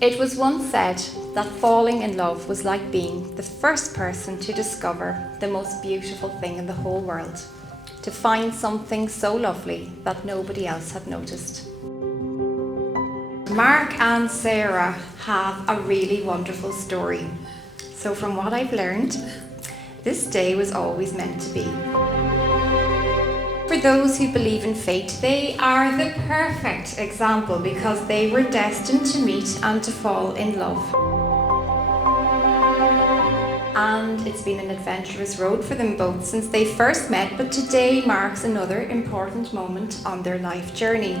It was once said that falling in love was like being the first person to discover the most beautiful thing in the whole world, to find something so lovely that nobody else had noticed. Mark and Sarah have a really wonderful story. So from what I've learned, this day was always meant to be. For those who believe in fate, they are the perfect example because they were destined to meet and to fall in love. And it's been an adventurous road for them both since they first met, but today marks another important moment on their life journey.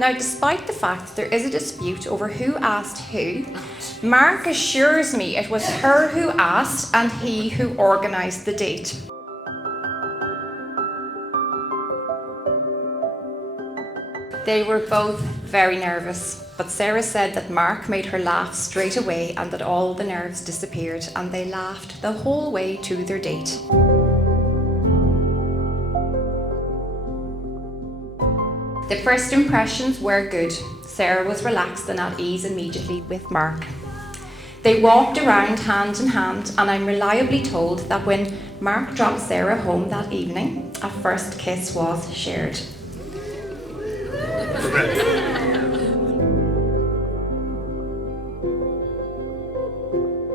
Now, despite the fact there is a dispute over who asked who, Mark assures me it was her who asked and he who organised the date. They were both very nervous, but Sarah said that Mark made her laugh straight away and that all the nerves disappeared, and they laughed the whole way to their date. The first impressions were good. Sarah was relaxed and at ease immediately with Mark. They walked around hand in hand, and I'm reliably told that when Mark dropped Sarah home that evening, a first kiss was shared.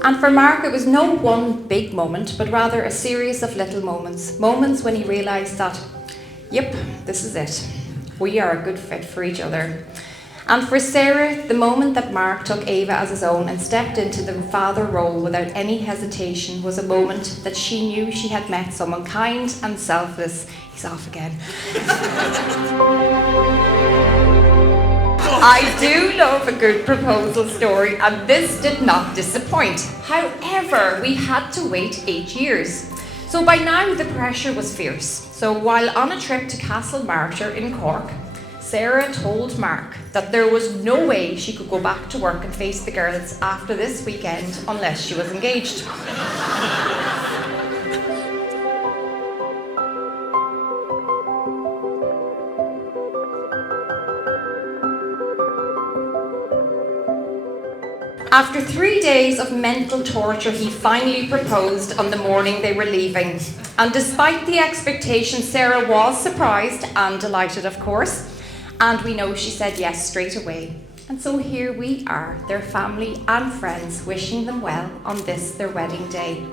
And for Mark, it was no one big moment, but rather a series of little moments. Moments when he realised that, yep, this is it. We are a good fit for each other. And for Sarah, the moment that Mark took Ava as his own and stepped into the father role without any hesitation was a moment that she knew she had met someone kind and selfless. He's off again. I do love a good proposal story, and this did not disappoint. However, we had to wait 8 years. So by now the pressure was fierce. So while on a trip to Castlemartyr in Cork, Sarah told Mark that there was no way she could go back to work and face the girls after this weekend unless she was engaged. After 3 days of mental torture, he finally proposed on the morning they were leaving. And despite the expectation, Sarah was surprised and delighted, of course. And we know she said yes straight away. And so here we are, their family and friends, wishing them well on this, their wedding day.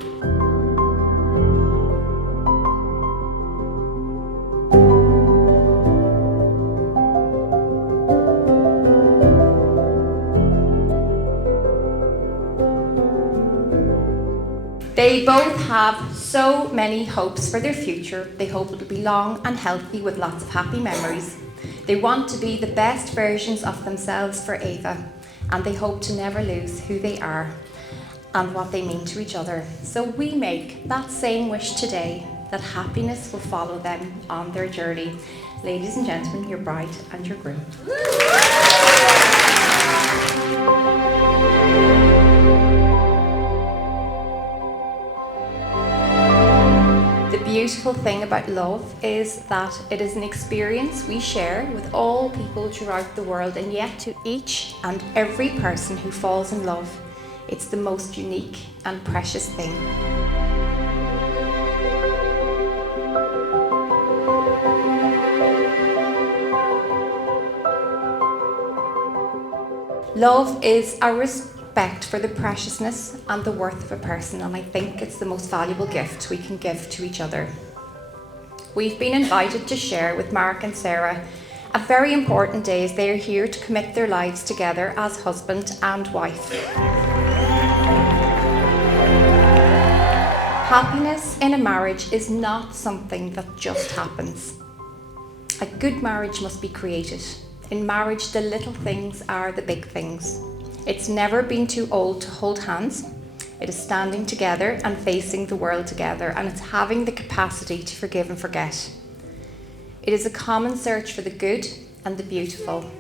They both have so many hopes for their future. They hope it'll be long and healthy with lots of happy memories. They want to be the best versions of themselves for Ava, and they hope to never lose who they are and what they mean to each other. So we make that same wish today, that happiness will follow them on their journey. Ladies and gentlemen, your bride and your groom. The beautiful thing about love is that it is an experience we share with all people throughout the world, and yet to each and every person who falls in love, it's the most unique and precious thing. Love is a respect for the preciousness and the worth of a person, and I think it's the most valuable gift we can give to each other. We've been invited to share with Mark and Sarah a very important day as they are here to commit their lives together as husband and wife. Happiness in a marriage is not something that just happens. A good marriage must be created. In marriage, the little things are the big things. It's never been too old to hold hands. It is standing together and facing the world together, and it's having the capacity to forgive and forget. It is a common search for the good and the beautiful.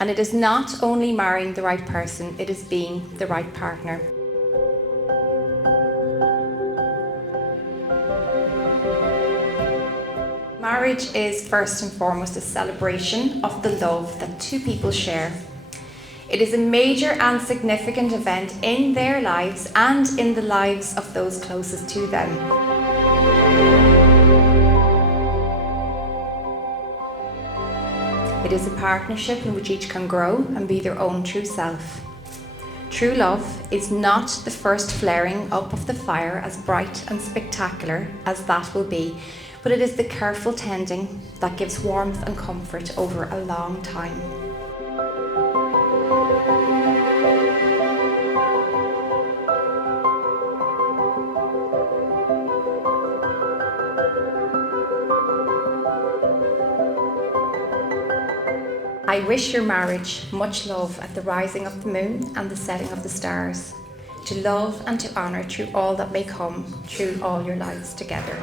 And it is not only marrying the right person, it is being the right partner. Marriage is first and foremost a celebration of the love that two people share. It is a major and significant event in their lives and in the lives of those closest to them. It is a partnership in which each can grow and be their own true self. True love is not the first flaring up of the fire, as bright and spectacular as that will be, but it is the careful tending that gives warmth and comfort over a long time. I wish your marriage much love at the rising of the moon and the setting of the stars, to love and to honour through all that may come through all your lives together.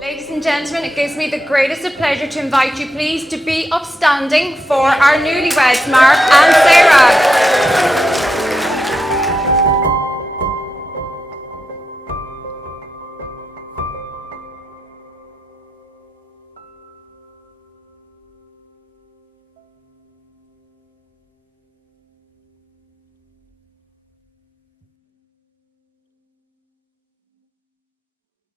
Ladies and gentlemen, it gives me the greatest of pleasure to invite you please to be upstanding for our newlyweds, Mark and Sarah.